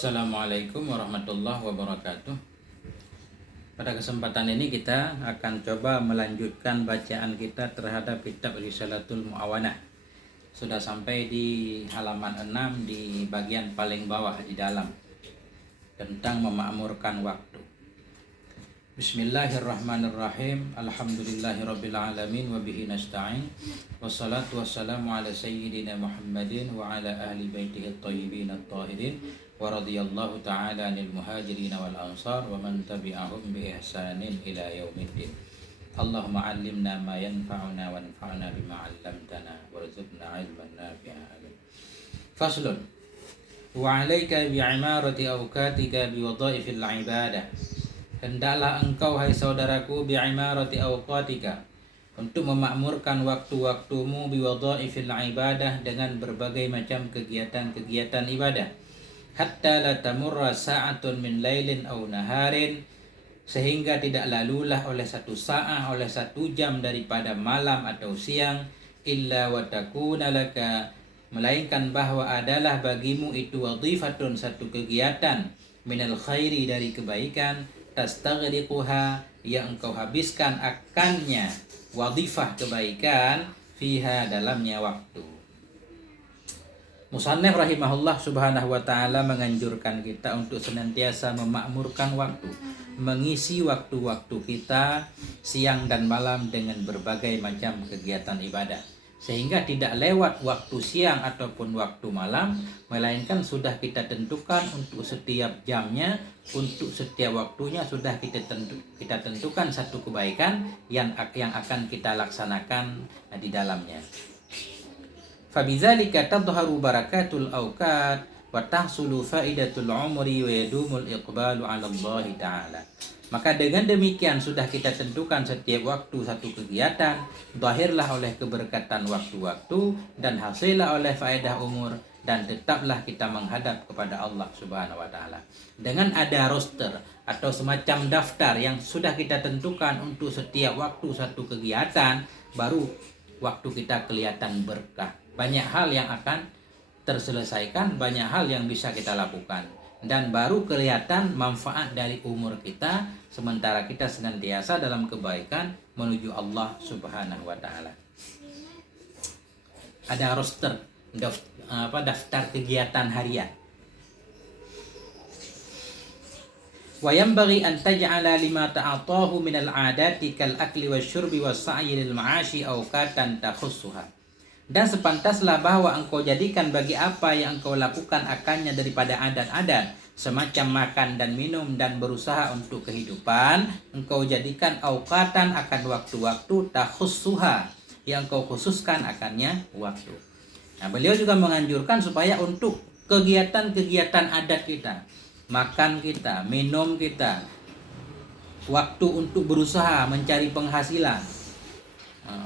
Assalamualaikum warahmatullahi wabarakatuh. Pada kesempatan ini kita akan coba melanjutkan bacaan kita terhadap kitab Risalatul Mu'awanah. Sudah sampai di halaman 6 di bagian paling bawah di dalam tentang memakmurkan waktu. Bismillahirrahmanirrahim. Alhamdulillahirabbil alamin wa bihi nasta'in. Wassalatu wassalamu ala sayyidina Muhammadin wa ala ahli baitihi at-thayyibin at-tahirin. Wa radiyallahu ta'ala 'anil muhajirin wal ansar wa man tabi'ahum bi ihsanin ila yaumiddin. Allahumma 'allimna ma yanfa'una wanfa'na bima 'allamtana warzuqna 'ilman nafi'an. Faslun. Wa 'alaika bi'imarati awqatika biwadha'ifil 'ibadah. Hendaklah engkau, hai saudaraku, bi'imarati awqatika, untuk memakmurkan waktu-waktumu biwadha'ifil ibadah, dengan berbagai macam kegiatan-kegiatan ibadah. Hatta la tamurra sa'atun min lailin aw naharin, sehingga tidak lalulah oleh satu saat, oleh satu jam daripada malam atau siang, illa wa takuna laka, melainkan bahwa adalah bagimu itu wadhifatun, satu kegiatan, minal khairi, dari kebaikan, tastaghriquha, yang engkau habiskan akannya, wadhifah kebaikan, fiha, dalamnya waktu. Musannif rahimahullah subhanahu wa ta'ala menganjurkan kita untuk senantiasa memakmurkan waktu, mengisi waktu-waktu kita siang dan malam dengan berbagai macam kegiatan ibadah, sehingga tidak lewat waktu siang ataupun waktu malam, melainkan sudah kita tentukan untuk setiap jamnya, untuk setiap waktunya sudah kita tentukan satu kebaikan yang akan kita laksanakan di dalamnya. Fabidzalika tadhharu barakatul awqat wa tahsulu faidatul umri wa yadumul iqbalu 'ala Allah ta'ala. Maka dengan demikian sudah kita tentukan setiap waktu satu kegiatan, zahirlah oleh keberkatan waktu-waktu dan hasillah oleh faedah umur, dan tetaplah kita menghadap kepada Allah Subhanahu wa taala. Dengan ada roster atau semacam daftar yang sudah kita tentukan untuk setiap waktu satu kegiatan, baru waktu kita kelihatan berkah. Banyak hal yang akan terselesaikan, banyak hal yang bisa kita lakukan, dan baru kelihatan manfaat dari umur kita, sementara kita senantiasa dalam kebaikan menuju Allah Subhanahu wa taala. Ada roster, daftar kegiatan harian. Wa yanbaghi an taj'ala lima ta'atahu min al-'adati kal akli wasyurbi was-sa'yi lil ma'ashi awqatan takhussuha. Dan sepantaslah bahwa engkau jadikan bagi apa yang engkau lakukan akannya daripada adat-adat, semacam makan dan minum dan berusaha untuk kehidupan, engkau jadikan awqatan, akan waktu-waktu, takhussuha, yang engkau khususkan akannya waktu. Nah, beliau juga menganjurkan supaya untuk kegiatan-kegiatan adat kita, makan kita, minum kita, waktu untuk berusaha mencari penghasilan,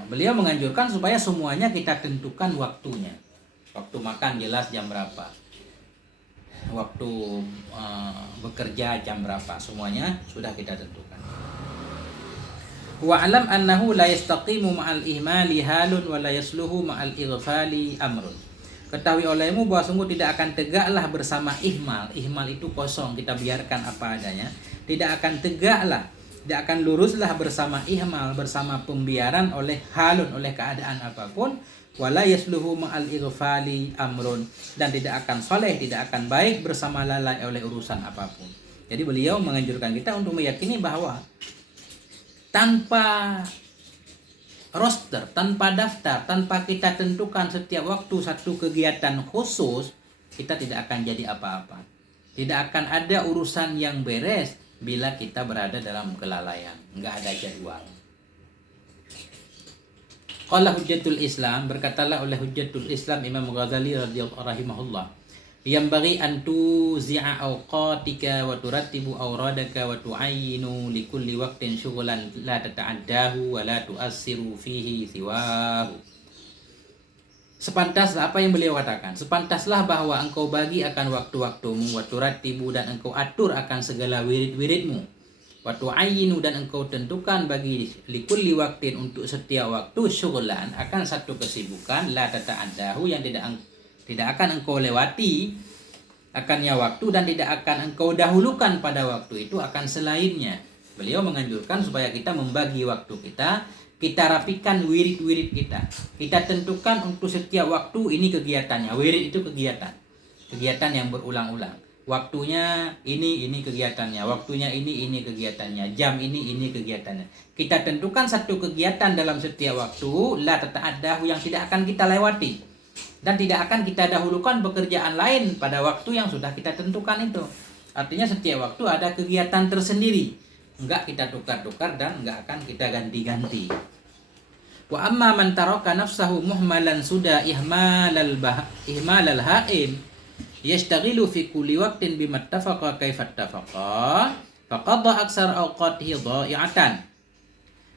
beliau menganjurkan supaya semuanya kita tentukan waktunya. Waktu makan jelas jam berapa, waktu bekerja jam berapa, semuanya sudah kita tentukan. Wa alam annahu la yastaqimu ma'al ihmali halun wa la yasluhu ma'al ighfali amrun. Ketahui olehmu bahwa sungguh tidak akan tegaklah bersama ihmal. Ihmal itu kosong, kita biarkan apa adanya. Tidak akan tegaklah, tidak akan luruslah bersama ihmal, bersama pembiaran oleh halun, oleh keadaan apapun. Wala yasluhu ma'al ighfali amrun, dan tidak akan soleh, tidak akan baik bersama lalai oleh urusan apapun. Jadi beliau menganjurkan kita untuk meyakini bahwa tanpa roster, tanpa daftar, tanpa kita tentukan setiap waktu satu kegiatan khusus, kita tidak akan jadi apa-apa. Tidak akan ada urusan yang beres bila kita berada dalam kelalaian, enggak ada jadwal. Qala Hujjatul Islam, berkatalah oleh Hujjatul Islam Imam Ghazali radhiyallahu rahimahullah, yang bagi antu zi'a awqatika wa turattibu awradaka wa tu'ayyinu likulli waqtin syughlan la tata'addahu wa la tu'assiru fihi siwahu. Sepantaslah, apa yang beliau katakan, sepantaslah bahwa engkau bagi akan waktu-waktumu, wa turattibu, dan engkau atur akan segala wirid-wiridmu, wa tu'ayyinu, dan engkau tentukan bagi likulli waqtin, untuk setiap waktu, syughlan, akan satu kesibukan, la tata'addahu, yang tidak akan engkau lewati, akannya waktu dan tidak akan engkau dahulukan pada waktu itu akan selainnya. Beliau menganjurkan supaya kita membagi waktu kita rapikan wirid-wirid kita. Kita tentukan untuk setiap waktu ini kegiatannya. Wirid itu kegiatan yang berulang-ulang. Waktunya ini kegiatannya, waktunya ini kegiatannya, jam ini kegiatannya. Kita tentukan satu kegiatan dalam setiap waktu, la tata'addahu, yang tidak akan kita lewati. Dan tidak akan kita dahulukan pekerjaan lain pada waktu yang sudah kita tentukan itu. Artinya setiap waktu ada kegiatan tersendiri. Enggak kita tukar-tukar dan enggak akan kita ganti-ganti. Wa amma man taraka nafsahu muhmalan suda ihmalal ha'im yashtaghilu fi kulli waqtin bimattafaqa kaifattafaqa faqadha aksar awqatihi dha'i'atan.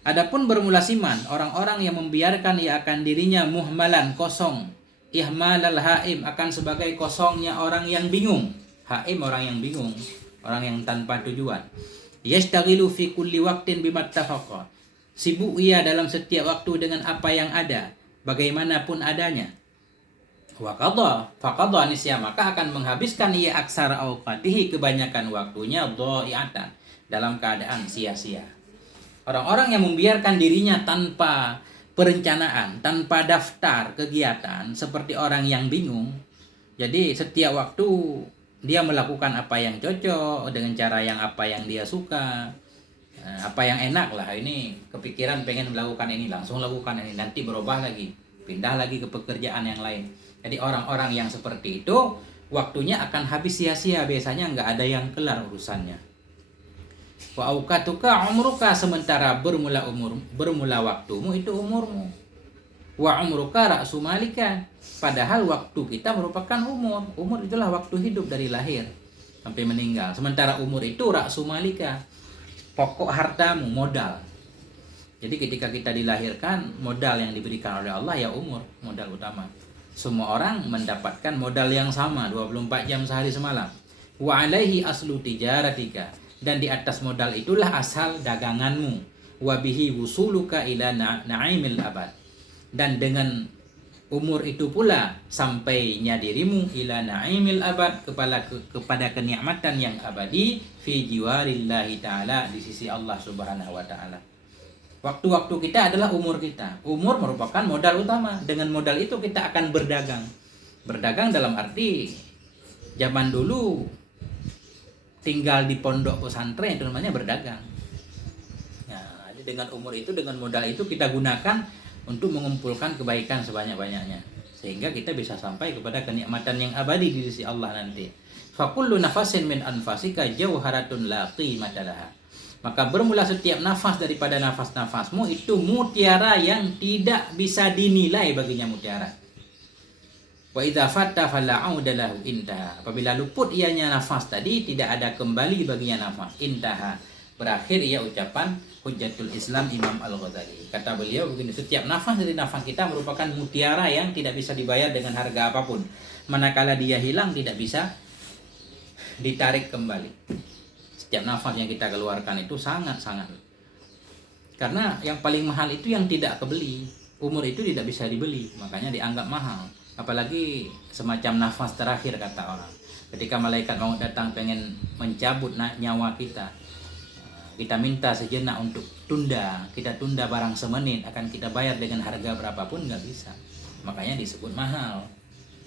Adapun bermula siman, orang-orang yang membiarkan ia akan dirinya muhmalan, kosong, ihmalal ha'im, akan sebagai kosongnya orang yang bingung. Ha'im orang yang bingung, orang yang tanpa tujuan. Yashtaghilu fi kulli waqtin bimattafaqa, sibuk ia dalam setiap waktu dengan apa yang ada, bagaimanapun adanya. Faqadha nisya, maka akan menghabiskan ia aksar awqatihi, kebanyakan waktunya, dha'i'atan, dalam keadaan sia-sia. Orang-orang yang membiarkan dirinya tanpa perencanaan, tanpa daftar kegiatan, seperti orang yang bingung. Jadi setiap waktu dia melakukan apa yang cocok dengan cara yang apa yang dia suka, apa yang enak lah. Ini kepikiran pengen melakukan ini, langsung lakukan ini, nanti berubah lagi, pindah lagi ke pekerjaan yang lain. Jadi orang-orang yang seperti itu waktunya akan habis sia-sia, biasanya nggak ada yang kelar urusannya. Wa awqatuka umruka, sementara bermula waktumu itu umurmu. Wa umruka ra'su malika, padahal waktu kita merupakan umur. Umur itulah waktu hidup dari lahir sampai meninggal. Sementara umur itu ra'su malika, pokok hartamu, modal. Jadi ketika kita dilahirkan, modal yang diberikan oleh Allah ya umur, modal utama. Semua orang mendapatkan modal yang sama, 24 jam sehari semalam. Wa alaihi aslu tijaratika, dan di atas modal itulah asal daganganmu. Wa bihi wusuluka ila na'imil abad, dan dengan umur itu pula sampainya dirimu ila na'imil abad, kepada kenikmatan yang abadi, fi jiwarillahi ta'ala, di sisi Allah subhanahu wa ta'ala. Waktu-waktu kita adalah umur kita. Umur merupakan modal utama. Dengan modal itu kita akan berdagang. Berdagang dalam arti zaman dulu tinggal di pondok pesantren itu namanya berdagang. Nah, dengan umur itu, dengan modal itu kita gunakan untuk mengumpulkan kebaikan sebanyak-banyaknya, sehingga kita bisa sampai kepada kenikmatan yang abadi di sisi Allah nanti. Fa kullu nafasin min anfasika jauharatun la qimata laha, maka bermula setiap nafas daripada nafas-nafasmu itu mutiara yang tidak bisa dinilai baginya mutiara. Wa idza fatta fala auda lahu intaha, apabila luput ianya nafas tadi, tidak ada kembali baginya nafas. Intaha, berakhir ia ucapan Hujjatul Islam Imam Al-Ghazali. Kata beliau begini, setiap nafas dari nafas kita merupakan mutiara yang tidak bisa dibayar dengan harga apapun. Manakala dia hilang tidak bisa ditarik kembali. Setiap nafas yang kita keluarkan itu sangat-sangat. Karena yang paling mahal itu yang tidak kebeli. Umur itu tidak bisa dibeli, makanya dianggap mahal. Apalagi semacam nafas terakhir kata orang. Ketika malaikat maut datang pengen mencabut nyawa kita, kita minta sejenak untuk tunda. Kita tunda barang semenit, akan kita bayar dengan harga berapapun, nggak bisa. Makanya disebut mahal.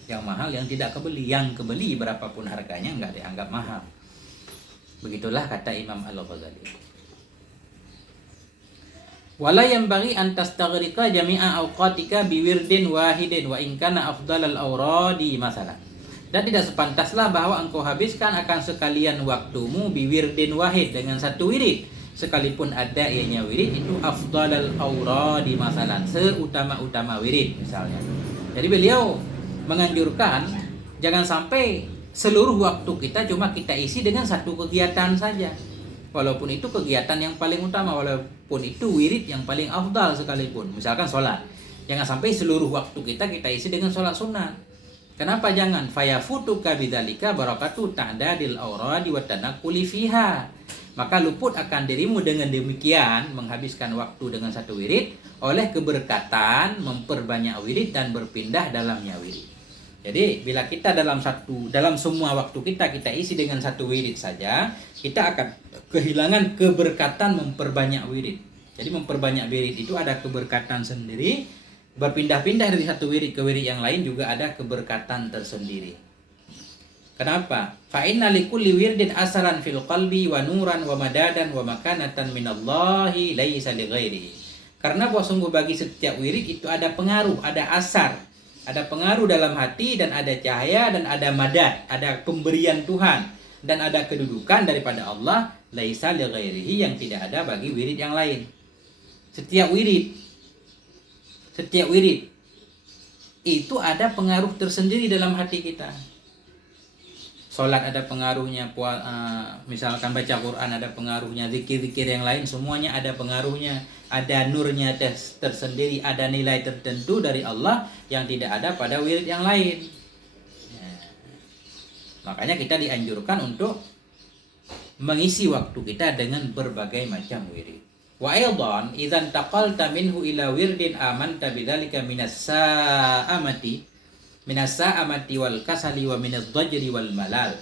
Yang mahal yang tidak kebeli. Yang kebeli berapapun harganya nggak dianggap mahal. Begitulah kata Imam Al-Ghazali. Wala yanbaghi an tastaghriqa jami'a awqatika biwirdin wahidin wa in kana afdalal awradi masalan. Dan tidak sepantaslah bahwa engkau habiskan akan sekalian waktumu biwirdin wahid, dengan satu wirid, sekalipun ada ianya wirid itu afdalal awradi masalan, seutama-utama wirid misalnya. Jadi beliau menganjurkan jangan sampai seluruh waktu kita cuma kita isi dengan satu kegiatan saja. Walaupun itu kegiatan yang paling utama, walaupun itu wirid yang paling afdal sekalipun. Misalkan sholat, jangan sampai seluruh waktu kita isi dengan sholat sunat. Kenapa jangan? Fayafutuka bidzalika barakatu ta'dadil awradi wa tanaqquli fiha. Maka luput akan dirimu dengan demikian menghabiskan waktu dengan satu wirid oleh keberkatan memperbanyak wirid dan berpindah dalamnya wirid. Jadi bila kita dalam semua waktu kita isi dengan satu wirid saja, kita akan kehilangan keberkatan memperbanyak wirid. Jadi memperbanyak wirid itu ada keberkatan sendiri, berpindah-pindah dari satu wirid ke wirid yang lain juga ada keberkatan tersendiri. Kenapa? Fa inna likulli wirdin asaran fil qalbi wa nuran wa madadan wa makanatan minallahi laisa lighairihi. Karena bahwa sungguh bagi setiap wirid itu ada pengaruh, ada asar, ada pengaruh dalam hati dan ada cahaya dan ada madad, ada pemberian Tuhan dan ada kedudukan daripada Allah laisa lighairihi yang tidak ada bagi wirid yang lain. Setiap wirid itu ada pengaruh tersendiri dalam hati kita. Sholat ada pengaruhnya, misalkan baca Quran ada pengaruhnya, zikir-zikir yang lain semuanya ada pengaruhnya, ada nurnya tersendiri, ada nilai tertentu dari Allah yang tidak ada pada wirid yang lain. Makanya kita dianjurkan untuk mengisi waktu kita dengan berbagai macam wirid. Wa aidan idzan taqalta minhu ila wirdin amanta bidzalika minas sa'amati wal kasali wa minadh dhajri wal malal.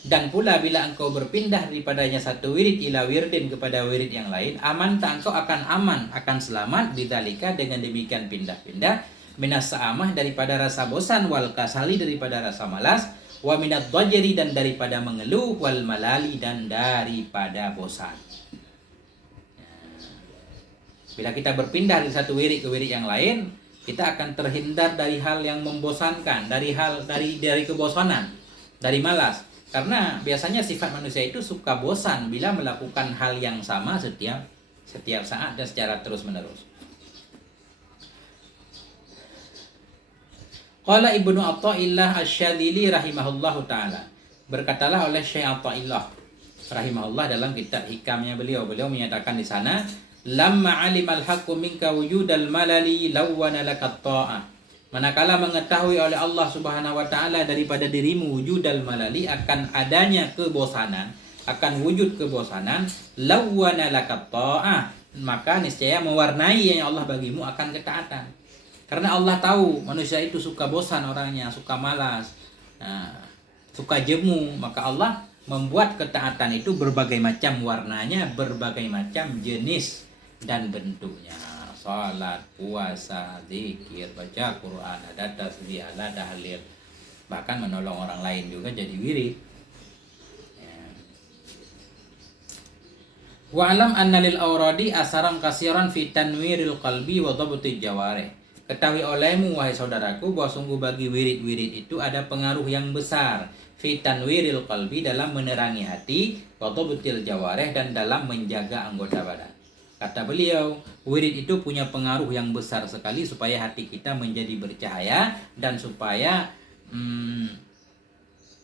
Dan pula bila engkau berpindah daripadanya satu wirid ila wirdin kepada wirid yang lain, amanta engkau akan aman, akan selamat bidzalika dengan demikian pindah-pindah, minas sa'amah daripada rasa bosan, wal kasali daripada rasa malas, wa minadh dhajri dan daripada mengeluh, wal malali dan daripada bosan. Bila kita berpindah dari satu wirid ke wirid yang lain, kita akan terhindar dari hal yang membosankan, dari kebosanan, dari malas. Karena biasanya sifat manusia itu suka bosan bila melakukan hal yang sama setiap saat dan secara terus-menerus. Qala Ibnu Athaillah Asy-Syadzili rahimahullahu taala. Berkatalah oleh Syekh Athaillah rahimahullah dalam kitab hikamnya beliau menyatakan di sana, lamma alimal haqqu minka wujudal malali lawwana lakat ta'ah. Manakala mengetahui oleh Allah Subhanahu wa taala daripada dirimu wujudal malali, akan adanya kebosanan, akan wujud kebosanan, lawwana lakat ta'ah, maka niscaya mewarnai yang Allah bagimu akan ketaatan. Karena Allah tahu manusia itu suka bosan orangnya, suka malas, suka jemu, maka Allah membuat ketaatan itu berbagai macam warnanya, berbagai macam jenis dan bentuknya. Salat, puasa, zikir, baca Quran, ada tasbih, ada tahlil, bahkan menolong orang lain juga jadi wirid. Wa alam anna lil awradi asaran kasiran fi tanwiril qalbi wa dhabtil jawarih. Ketahui olehmu wahai saudaraku bahwa sungguh bagi wirid-wirid itu ada pengaruh yang besar fi tanwiril qalbi dalam menerangi hati, wa dhabtil jawarih dan dalam menjaga anggota badan. Kata beliau, wirid itu punya pengaruh yang besar sekali supaya hati kita menjadi bercahaya dan supaya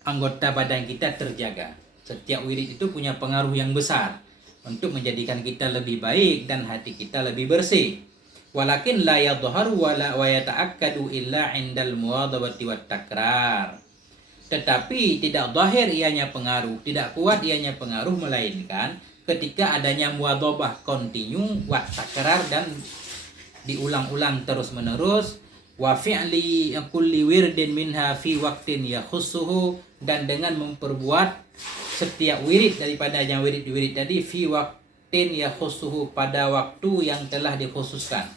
anggota badan kita terjaga. Setiap wirid itu punya pengaruh yang besar untuk menjadikan kita lebih baik dan hati kita lebih bersih. Walakin la yadhharu wa yata'akkadu illa 'indal muwadhabati wat takrar. Tetapi tidak zahir ianya pengaruh, tidak kuat ianya pengaruh melainkan ketika adanya muwadhabah kontinu, wa takrar dan diulang-ulang terus-menerus, wa fi'li kulli wirdin minha fi waqtin yakhussuhu, dan dengan memperbuat setiap wirid daripada yang wirid-wirid tadi fi waqtin yakhussuhu, pada waktu yang telah dikhususkan.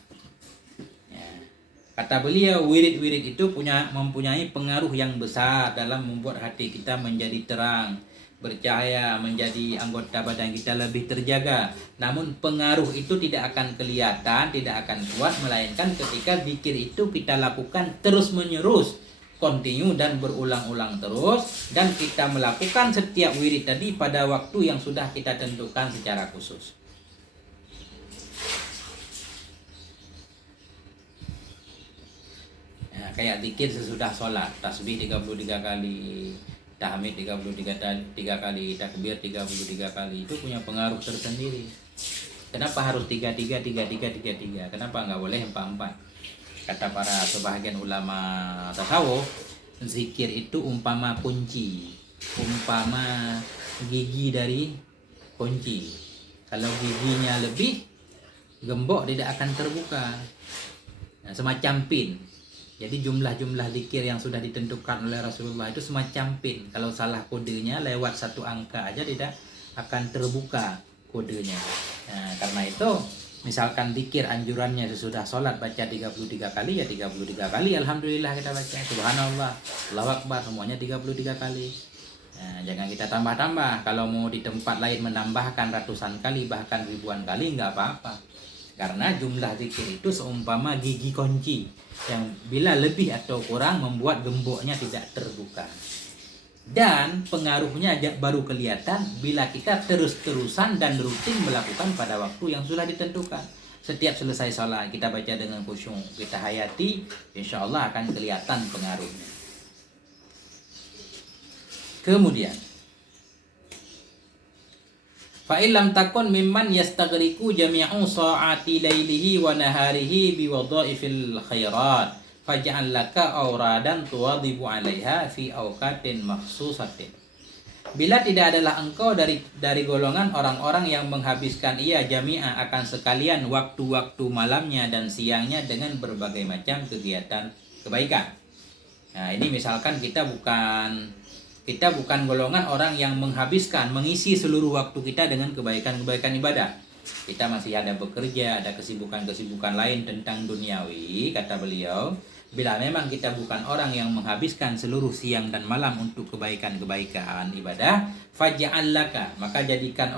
Kata beliau, wirid-wirid itu mempunyai pengaruh yang besar dalam membuat hati kita menjadi terang, bercahaya, menjadi anggota badan kita lebih terjaga. Namun pengaruh itu tidak akan kelihatan, tidak akan kuat, melainkan ketika zikir itu kita lakukan terus-menerus, kontinu dan berulang-ulang terus, dan kita melakukan setiap wirid tadi pada waktu yang sudah kita tentukan secara khusus. Kayak zikir sesudah sholat, tasbih 33 kali, tahmid 33 kali, takbir 33 kali, itu punya pengaruh tersendiri. Kenapa harus 33? Kenapa nggak boleh 44? Kata para sebahagian ulama tasawuf, zikir itu umpama kunci, umpama gigi dari kunci. Kalau giginya lebih, gembok tidak akan terbuka. Nah, semacam pin. Jadi jumlah-jumlah zikir yang sudah ditentukan oleh Rasulullah itu semacam pin. Kalau salah kodenya lewat satu angka aja tidak akan terbuka kodenya. Nah, karena itu misalkan zikir anjurannya sesudah sholat baca 33 kali ya 33 kali alhamdulillah kita baca. Subhanallah, Allahu Akbar, semuanya 33 kali. Nah, jangan kita tambah-tambah. Kalau mau di tempat lain menambahkan ratusan kali bahkan ribuan kali nggak apa-apa. Karena jumlah zikir itu seumpama gigi kunci yang bila lebih atau kurang membuat gemboknya tidak terbuka. Dan pengaruhnya baru kelihatan bila kita terus-terusan dan rutin melakukan pada waktu yang sudah ditentukan. Setiap selesai sholat kita baca dengan khusyuk, kita hayati, insya Allah akan kelihatan pengaruhnya. Kemudian fa'in lam takun mimman yastaghriqu jami'u sa'ati lailihi wa naharihi biwadha'ifil khairat faj'al laka awradan tuwadhibu 'alaiha fi awqatin makhsusatin. Bila tidak adalah engkau dari golongan orang-orang yang menghabiskan ia jami'a akan sekalian waktu-waktu malamnya dan siangnya dengan berbagai macam kegiatan kebaikan. Nah, ini misalkan kita bukan golongan orang yang mengisi seluruh waktu kita dengan kebaikan-kebaikan ibadah. Kita masih ada bekerja, ada kesibukan-kesibukan lain tentang duniawi, kata beliau. Bila memang kita bukan orang yang menghabiskan seluruh siang dan malam untuk kebaikan-kebaikan ibadah, faj'al laka, maka jadikan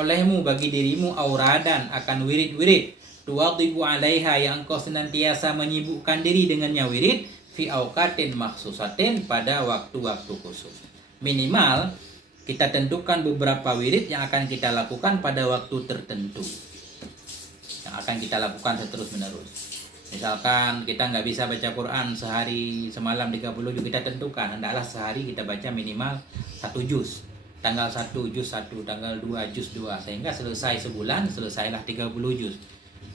olehmu bagi dirimu auradan akan wirid-wirid, tuwadhibu 'alaiha yang engkau senantiasa menyibukkan diri dengannya wirid, fi auqatin makhsusatin pada waktu-waktu khusus. Minimal kita tentukan beberapa wirid yang akan kita lakukan pada waktu tertentu. Yang akan kita lakukan seterus-menerus. Misalkan kita nggak bisa baca Quran sehari semalam 30 juz, kita tentukan hendaklah sehari kita baca minimal 1 juz. Tanggal 1 juz 1, tanggal 2 juz 2, sehingga selesai sebulan selesailah 30 juz.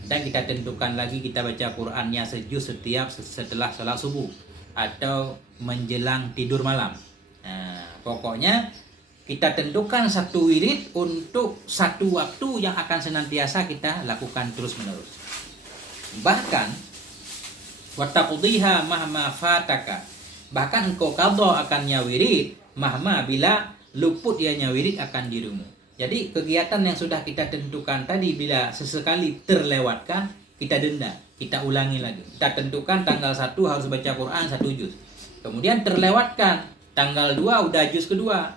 Dan kita tentukan lagi kita baca Qur'annya sejuz setelah sholat subuh atau menjelang tidur malam. Nah, pokoknya kita tentukan satu wirid untuk satu waktu yang akan senantiasa kita lakukan terus menerus. Bahkan wattaqdiha mahma fataka, bahkan engkau qadha akannya wirid mahma bila luput ianya wirid akan dirimu. Jadi kegiatan yang sudah kita tentukan tadi bila sesekali terlewatkan, kita denda, kita ulangi lagi. Kita tentukan tanggal 1 harus baca Quran 1 juz. Kemudian terlewatkan, tanggal 2 udah juz kedua.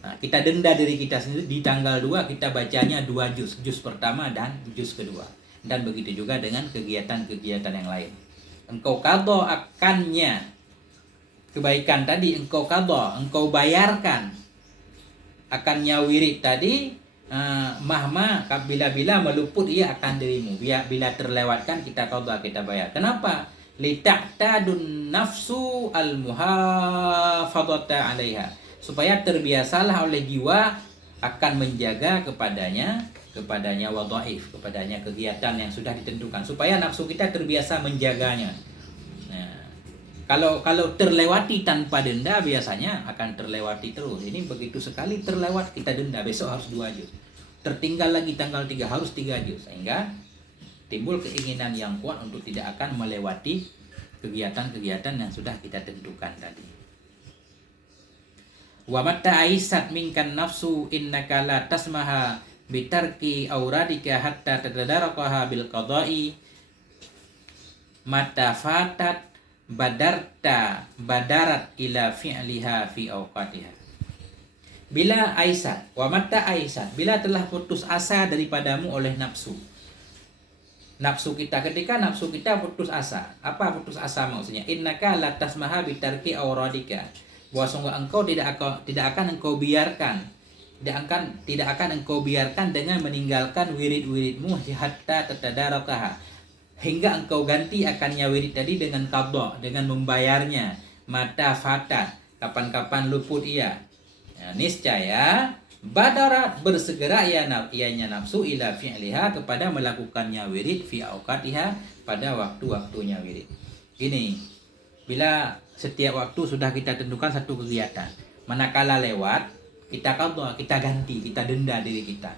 Nah, kita denda diri kita sendiri, di tanggal 2 kita bacanya 2 juz, juz pertama dan juz kedua. Dan begitu juga dengan kegiatan-kegiatan yang lain. Engkau qadha akannya kebaikan tadi, engkau qadha, engkau bayarkan akannya wirid tadi, mahma bila meluput ia akan dirimu. Bila terlewatkan kita qadha, kita bayar. Kenapa? Lita'tadun nafsu al-muhafadhata 'alaiha, supaya terbiasalah oleh jiwa akan menjaga kepadanya wadhaif, kepadanya kegiatan yang sudah ditentukan, supaya nafsu kita terbiasa menjaganya. Nah, kalau terlewati tanpa denda biasanya akan terlewati terus. Ini begitu sekali terlewat kita denda, besok harus 2 juz. Tertinggal lagi tanggal 3 harus 3 juz, sehingga timbul keinginan yang kuat untuk tidak akan melewati kegiatan-kegiatan yang sudah kita tentukan tadi. Wa matta aisat minkan nafsu innaka la tasmaha bitarki auradika hatta tatadarakaha bil qada'i mata fatat badarat ila fi'liha fi awqatiha. Bila aisat, wa mata aisat, bila telah putus asa daripadamu oleh nafsu. Nafsu kita, ketika nafsu kita putus asa. Apa putus asa maksudnya? Innaka la tasmaha bitarki auradika. Bahwa sungguh engkau tidak akan engkau biarkan dengan meninggalkan wirid-wiridmu hatta tatadarakaha, hingga engkau ganti akannya wirid tadi dengan qadha, dengan membayarnya. Mata fatat, kapan-kapan luput ia. Ya, niscaya badarat, bersegera ianya nafsu ila fi'liha, kepada melakukannya wirid fi awqatiha, pada waktu-waktunya wirid. Gini, bila setiap waktu sudah kita tentukan satu kegiatan, manakala lewat kita qadha, kita ganti, kita denda diri kita.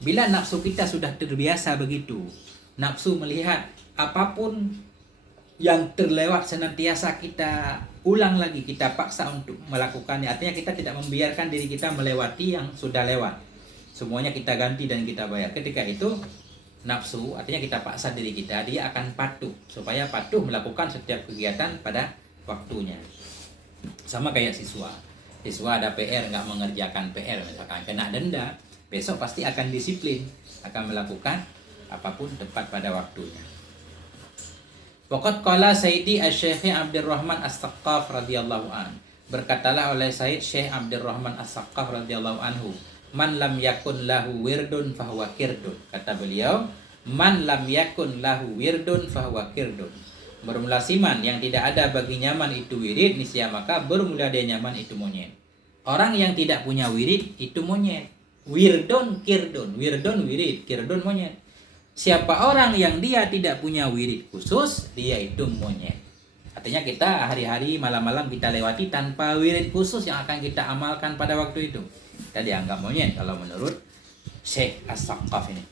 Bila nafsu kita sudah terbiasa begitu, nafsu melihat apapun yang terlewat senantiasa kita ulang lagi, kita paksa untuk melakukannya. Artinya kita tidak membiarkan diri kita melewati yang sudah lewat. Semuanya kita ganti dan kita bayar. Ketika itu nafsu, artinya kita paksa diri kita, dia akan patuh. Supaya patuh melakukan setiap kegiatan pada waktunya. Sama kayak siswa. Siswa ada PR, nggak mengerjakan PR, misalkan kena denda, besok pasti akan disiplin, akan melakukan apapun tepat pada waktunya. Waqad qala Sayyidi Asy-Syaikh Abdurrahman As-Saqqaf radhiyallahu an. Berkatalah oleh Sayyid Syekh Abdurrahman As-Saqqaf radhiyallahu anhu, "Man lam yakun lahu wirdun fahuwa kirdun." Kata beliau, "Man lam yakun lahu wirdun fahuwa kirdun." Bermula siman yang tidak ada bagi nyaman itu wirid, niscaya maka bermula dia nyaman itu monyet. Orang yang tidak punya wirid itu monyet. Wirdun kirdun, wirdun wirid, kirdun monyet. Siapa orang yang dia tidak punya wirid khusus, dia itu monyet. Artinya kita hari-hari malam-malam kita lewati tanpa wirid khusus yang akan kita amalkan pada waktu itu. Kita dianggap monyet kalau menurut Syekh As-Saqqaf ini.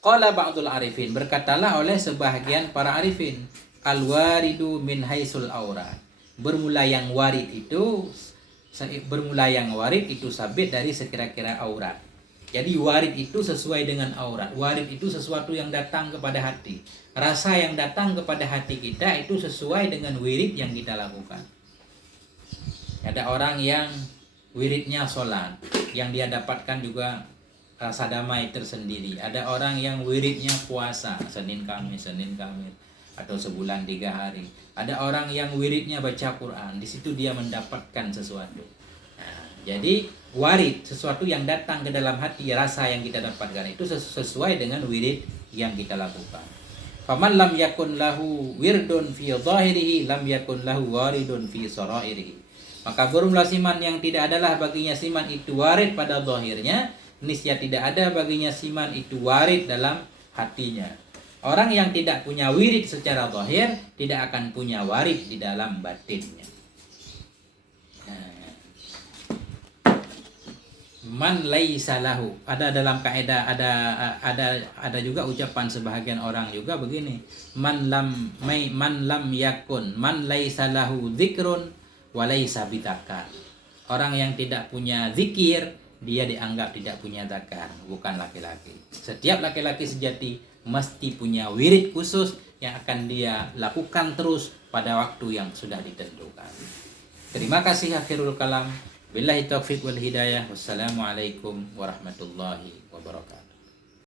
Qala ba'dul arifin, berkatalah oleh sebahagian para arifin, al-waridu min haisul aurat. Bermula yang warid itu sabit dari sekira-kira aurat. Jadi warid itu sesuai dengan aurat. Warid itu sesuatu yang datang kepada hati. Rasa yang datang kepada hati kita itu sesuai dengan wirid yang kita lakukan. Ada orang yang wiridnya sholat, yang dia dapatkan juga rasa damai tersendiri. Ada orang yang wiridnya puasa, Senin Kamis, atau sebulan 3 hari. Ada orang yang wiridnya baca Quran, di situ dia mendapatkan sesuatu. Jadi warid, sesuatu yang datang ke dalam hati, rasa yang kita dapatkan itu sesuai dengan wirid yang kita lakukan. Faman lam yakun lahu wirdun fi dhahirihi lam yakun lahu waridun fi sarairihi. Maka bermula siman yang tidak adalah baginya siman itu warid pada zahirnya, niscaya tidak ada baginya siman itu warid dalam hatinya. Orang yang tidak punya wirid secara zahir tidak akan punya warid di dalam batinnya. Man laisa lahu, ada dalam kaidah, ada juga ucapan sebahagian orang juga begini, man lam yakun man laisa lahu dzikrun wa laisa bidzakar. Orang yang tidak punya zikir, dia dianggap tidak punya zakar, bukan laki-laki. Setiap laki-laki sejati mesti punya wirid khusus yang akan dia lakukan terus pada waktu yang sudah ditentukan. Terima kasih, akhirul kalam. Billahi taufiq wal hidayah. Wassalamualaikum warahmatullahi wabarakatuh.